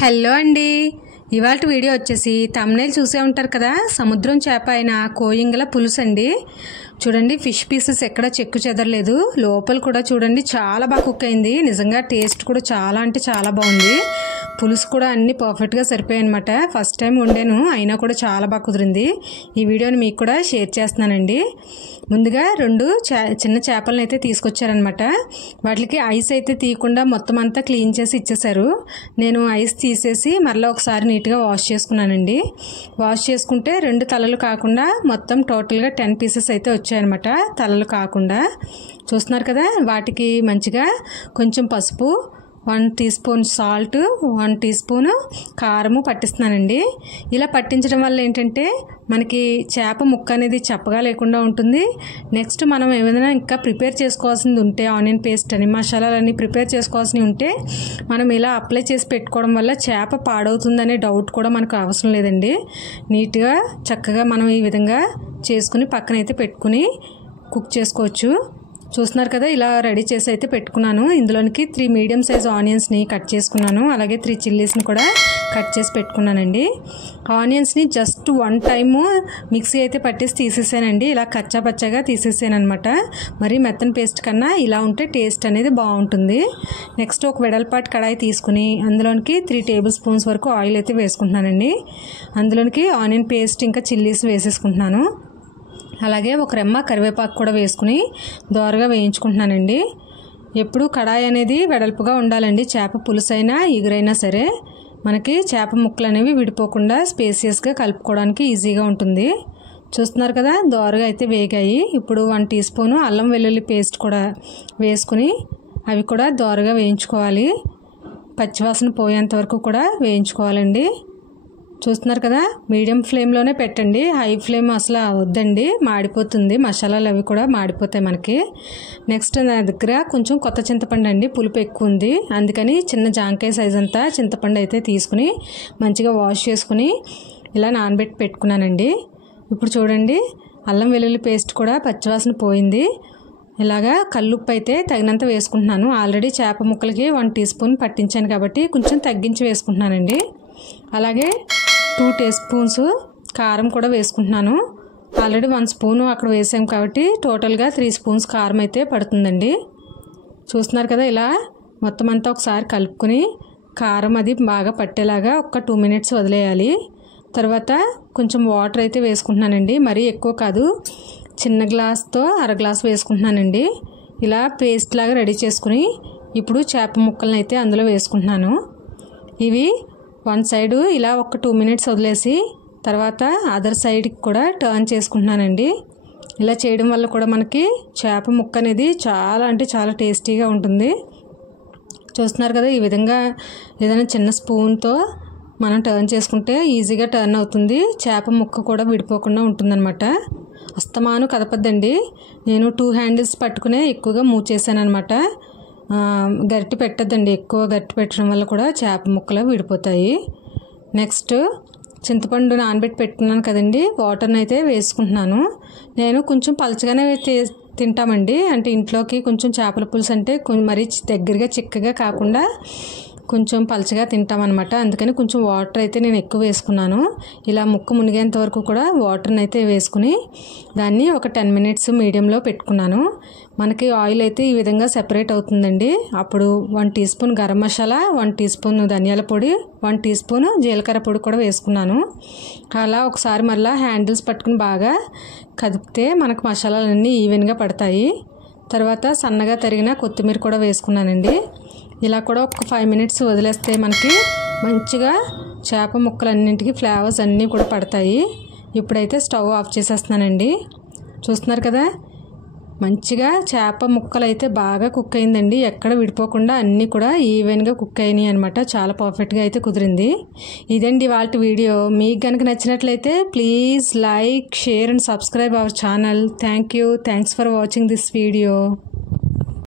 Hello అండి, ఇవాళ video వచ్చేసి తమ్నైల్ చూసే ఉంటారు కదా, సముద్రం చేప అయిన కోయింగల పులుసు అండి. చూడండి, ఫిష్ పీసెస్ ఎక్కడ చెక్కు చెదరలేదు, లోపల కూడా చూడండి చాలా బాగా కుక్ అయింది. నిజంగా టేస్ట్ కూడా చాలా అంటే చాలా బాగుంది. పులుసు కూడా అన్ని పర్ఫెక్ట్గా సరిపోయాయి అనమాట. ఫస్ట్ టైం వండాను, అయినా కూడా చాలా బాగా కుదిరింది. ఈ వీడియోని మీకు కూడా షేర్ చేస్తున్నానండి. ముందుగా రెండు చిన్న చేపలను అయితే తీసుకొచ్చారనమాట. వాటికి ఐస్ అయితే తీయకుండా మొత్తం అంతా క్లీన్ చేసి ఇచ్చేసారు. నేను ఐస్ తీసేసి మరలా ఒకసారి నీట్గా వాష్ చేసుకున్నానండి. వాష్ చేసుకుంటే రెండు తలలు కాకుండా మొత్తం టోటల్గా 10 పీసెస్ అయితే వచ్చాయన్నమాట, తలలు కాకుండా. చూస్తున్నారు కదా, వాటికి మంచిగా కొంచెం పసుపు, 1 teaspoon salt, 1 teaspoon కారము పట్టిస్తున్నానండి. ఇలా పట్టించడం వల్ల ఏంటంటే మనకి చేప ముక్క అనేది చప్పగా లేకుండా ఉంటుంది. నెక్స్ట్ మనం ఏదైనా ఇంకా ప్రిపేర్ చేసుకోవాల్సింది ఉంటే, ఆనియన్ పేస్ట్ అని మసాలాలన్నీ ప్రిపేర్ చేసుకోవాల్సినవి ఉంటే మనం ఇలా అప్లై చేసి పెట్టుకోవడం వల్ల చేప పాడవుతుందనే డౌట్ కూడా మనకు అవసరం లేదండి. నీట్గా చక్కగా మనం ఈ విధంగా చేసుకుని పక్కనైతే పెట్టుకుని కుక్ చేసుకోవచ్చు. చూస్తున్నారు కదా, ఇలా రెడీ చేసి అయితే పెట్టుకున్నాను. ఇందులోనికి 3 మీడియం సైజ్ ఆనియన్స్ని కట్ చేసుకున్నాను. అలాగే 3 చిల్లీస్ని కూడా కట్ చేసి పెట్టుకున్నానండి. ఆనియన్స్ని జస్ట్ 1 టైము మిక్సీ అయితే పట్టేసి తీసేసానండి. ఇలా కచ్చా పచ్చగా తీసేసాను అనమాట. మరి మెత్తని పేస్ట్ కన్నా ఇలా ఉంటే టేస్ట్ అనేది బాగుంటుంది. నెక్స్ట్ ఒక వెడల్పాటి కడాయి తీసుకుని అందులోనికి 3 టేబుల్ స్పూన్స్ వరకు ఆయిల్ అయితే వేసుకుంటున్నానండి. అందులోనికి ఆనియన్ పేస్ట్ ఇంకా చిల్లీస్ వేసేసుకుంటున్నాను. అలాగే ఒక రెమ్మ కరివేపాకు కూడా వేసుకుని దోరగా వేయించుకుంటున్నానండి. ఎప్పుడు కడాయి అనేది వెడల్పుగా ఉండాలండి. చేప పులుసైనా ఎగురైనా సరే మనకి చేప ముక్కలు అనేవి విడిపోకుండా స్పేసియస్గా కలుపుకోవడానికి ఈజీగా ఉంటుంది. చూస్తున్నారు కదా, దోరగా అయితే వేగాయి. ఇప్పుడు 1 టీ స్పూను అల్లం వెల్లుల్లి పేస్ట్ కూడా వేసుకుని అవి కూడా దోరగా వేయించుకోవాలి. పచ్చివాసన పోయేంత వరకు కూడా వేయించుకోవాలండి. చూస్తున్నారు కదా, మీడియం ఫ్లేమ్లోనే పెట్టండి. హై ఫ్లేమ్ అసలు వద్దండి, మాడిపోతుంది. మసాలాలు అవి కూడా మాడిపోతాయి మనకి. నెక్స్ట్ నా దగ్గర కొంచెం కొత్త చింతపండు అండి, పులుపు ఎక్కువ ఉంది. అందుకని చిన్న జాంకాయ సైజ్ అంతా చింతపండు అయితే తీసుకుని మంచిగా వాష్ చేసుకుని ఇలా నానబెట్టి పెట్టుకున్నానండి. ఇప్పుడు చూడండి, అల్లం వెల్లుల్లి పేస్ట్ కూడా పచ్చివాసన పోయింది. ఇలాగా కల్లుప్పు అయితే తగినంత వేసుకుంటున్నాను. ఆల్రెడీ చేప ముక్కలకి 1 టీ స్పూన్ పట్టించాను కాబట్టి కొంచెం తగ్గించి వేసుకుంటున్నానండి. అలాగే 2 టీ స్పూన్స్ కారం కూడా వేసుకుంటున్నాను. ఆల్రెడీ 1 స్పూను అక్కడ వేసాం కాబట్టి టోటల్గా 3 స్పూన్స్ కారం అయితే పడుతుందండి. చూస్తున్నారు కదా, ఇలా మొత్తం అంతా ఒకసారి కలుపుకొని కారం అది బాగా పట్టేలాగా ఒక 2 మినిట్స్ వదిలేయాలి. తర్వాత కొంచెం వాటర్ అయితే వేసుకుంటున్నానండి. మరీ ఎక్కువ కాదు, చిన్న గ్లాస్తో 1/2 గ్లాస్ వేసుకుంటున్నానండి. ఇలా పేస్ట్ లాగా రెడీ చేసుకుని ఇప్పుడు చేప ముక్కలను అయితే అందులో వేసుకుంటున్నాను. ఇవి 1 సైడు ఇలా ఒక 2 మినిట్స్ వదిలేసి తర్వాత అదర్ సైడ్కి కూడా టర్న్ చేసుకుంటున్నానండి. ఇలా చేయడం వల్ల కూడా మనకి చేప ముక్క అనేది చాలా అంటే చాలా టేస్టీగా ఉంటుంది. చూస్తున్నారు కదా, ఈ విధంగా ఏదైనా చిన్న స్పూన్తో మనం టర్న్ చేసుకుంటే ఈజీగా టర్న్ అవుతుంది. చేప ముక్క కూడా విడిపోకుండా ఉంటుందన్నమాట. అస్తమాను కదపద్దండి. నేను 2 హ్యాండిల్స్ పట్టుకునే ఎక్కువగా మూవ్ చేశాను అనమాట. గరిటె పెట్టద్దండి, ఎక్కువ గరిటె పెట్టడం వల్ల కూడా చేప ముక్కలు విడిపోతాయి. నెక్స్ట్ చింతపండు నానబెట్టి పెట్టుకున్నాను కదండి, వాటర్ని అయితే వేసుకుంటున్నాను. నేను కొంచెం పలచగానే తింటామండి. అంటే ఇంట్లోకి కొంచెం చేపల పులుసు అంటే మరీ దగ్గరగా చిక్కగా కాకుండా కొంచెం పలచగా తింటామన్నమాట. అందుకని కొంచెం వాటర్ అయితే నేను ఎక్కువ వేసుకున్నాను. ఇలా ముక్క మునిగేంత వరకు కూడా వాటర్ని అయితే వేసుకుని దాన్ని ఒక 10 మినిట్స్ మీడియంలో పెట్టుకున్నాను. మనకి ఆయిల్ అయితే ఈ విధంగా సెపరేట్ అవుతుందండి. అప్పుడు 1 teaspoon garam masala, 1 teaspoon ధనియాల పొడి, 1 టీ స్పూన్ జీలకర్ర పొడి కూడా వేసుకున్నాను. అలా ఒకసారి మళ్ళీ హ్యాండిల్స్ పట్టుకుని బాగా కదిపితే మనకు మసాలాలన్నీ ఈవెన్గా పడతాయి. తర్వాత సన్నగా తరిగిన కొత్తిమీర కూడా వేసుకున్నానండి. ఇలా కూడా ఒక 5 మినిట్స్ వదిలేస్తే మనకి మంచిగా చేప ముక్కలన్నింటికి ఫ్లేవర్స్ అన్నీ కూడా పడతాయి. ఇప్పుడైతే స్టవ్ ఆఫ్ చేసేస్తున్నానండి. చూస్తున్నారు కదా, మంచిగా చేప ముక్కలు అయితే బాగా కుక్ అయిందండి. ఎక్కడ విడిపోకుండా అన్నీ కూడా ఈవెన్గా కుక్ అయినాయి అనమాట. చాలా పర్ఫెక్ట్గా అయితే కుదిరింది. ఇదండి వాళ్ళ వీడియో. మీకు కనుక నచ్చినట్లయితే please like, share and subscribe our channel. Thanks for watching this video.